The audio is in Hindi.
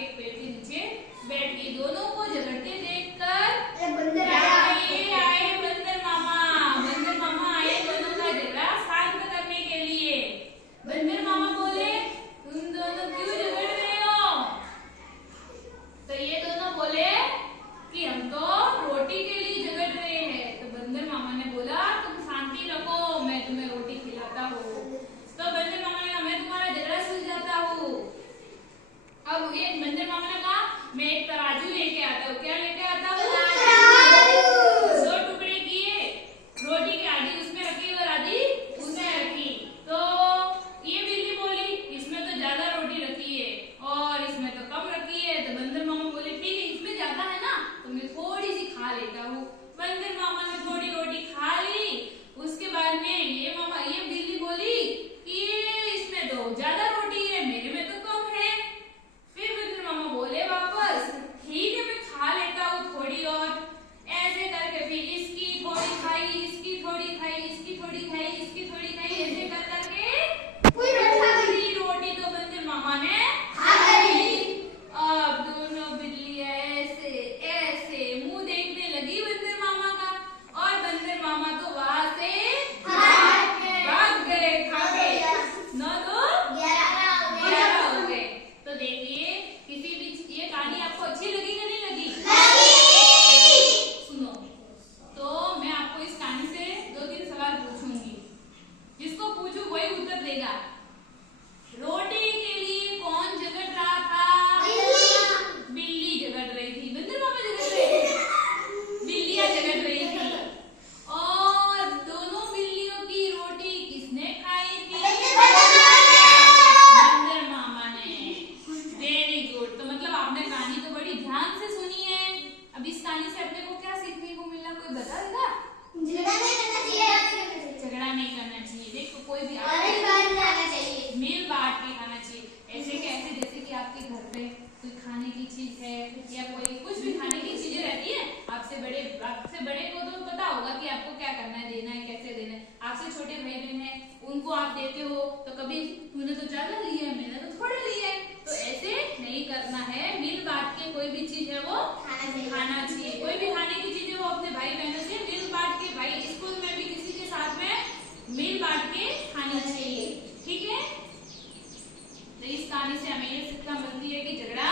जाके एक पेड़ के नीचे बैठ गई। दोनों को झगड़ते देखकर आए बंदर मामा आए दोनों का झगड़ा शांत करने के लिए। बंदर मामा बोले, तुम दोनों क्यों झगड़ रहे हो? तो ये दोनों बोले कि हम तो रोटी के लिए झगड़ रहे हैं। तो बंदर मामा ने बोला, तुम शांति रखो, मैं तुम्हें रोटी खिलाता हूँ। तो बंदर मामा ने कहा, मैं तुम्हारा झगड़ा सुलझाता हूँ। अब ये बंदर मामा ने कहा, मैं एक तराजू लेके आता हूँ। क्या लेके आता हूँ? दो टुकड़े किए, रोटी की आधी उसमें रखी और आधी उसमें रखी। तो ये बिल्ली बोली, इसमें तो ज्यादा रोटी रखी है और इसमें तो कम रखी है। तो बंदर मामा बोले, ठीक है, इसमें ज्यादा है ना तो मैं थोड़ी सी खा लेता हूँ। बंदर मामा ने थोड़ी रोटी खा ली। उसके बाद में ये बिल्ली बोली कि इसमें तो ज्यादा रोटी है, मेरे में तो कम है। फिर बंदर मामा बोले वापस, ठीक है, मैं खा लेता हूँ थोड़ी और। ऐसे करके फिर इसकी थोड़ी खाई, इसकी थोड़ी खाई, इसकी थोड़ी खाई, इसकी थोड़ी खाई, ऐसे कर करके पूरी रोटी तो बंदर मामा ने खा ली। अब दोनों बिल्लियां ऐसे ऐसे मुंह देखने लगी बंदर मामा का, और बंदर मामा तो वहां से भाग गए खा के। 9 तो 11 हो गए। तो देखिए, किसी भी ये कहानी आपको अच्छी लगी कि नहीं लगी? सुनो, तो मैं आपको इस कहानी से 2-3 सवाल पूछूंगी, जिसको पूछूं वही उत्तर देगा। रोटी के लिए कौन झगड़ रहा था? बिल्ली झगड़ रही थी। बंदर मामा झगड़ रहे थे? बिल्लियां झगड़ रही थी। और दोनों बिल्लियों की रोटी किसने खाई थी? बंदर मामा ने। Very good. तो मतलब आपने कहानी तो बड़ी ध्यान से सुनी है। अब इस कहानी से अपने को क्या सीखने को मिला, कोई बता देगा? झगड़ा नहीं करना चाहिए। देखो, कोई भी मिल बांट के खाना चाहिए। ऐसे कैसे, जैसे कि आपके घर पे कोई खाने की चीज है या कोई कुछ भी खाने की चीजें रहती है, आपसे बड़े को तो पता होगा कि आपको क्या करना है, देना है, कैसे देना है। आपसे छोटे भाई बहन है, उनको आप देते हो तो कभी तूने तो ज्यादा लिया है, मैंने तो थोड़ा लिया है। तो ऐसे नहीं करना है। मिल बांट के कोई भी चीज है वो खाना चाहिए। कोई भी खाने की चीज है वो अपने भाई बहनों से मिल बांट के, भाई स्कूल में भी किसी के साथ में मिल बांट के खानी चाहिए। ठीक है? तो इस कहानी से हमें ये शिक्षा मिलती है कि झगड़ा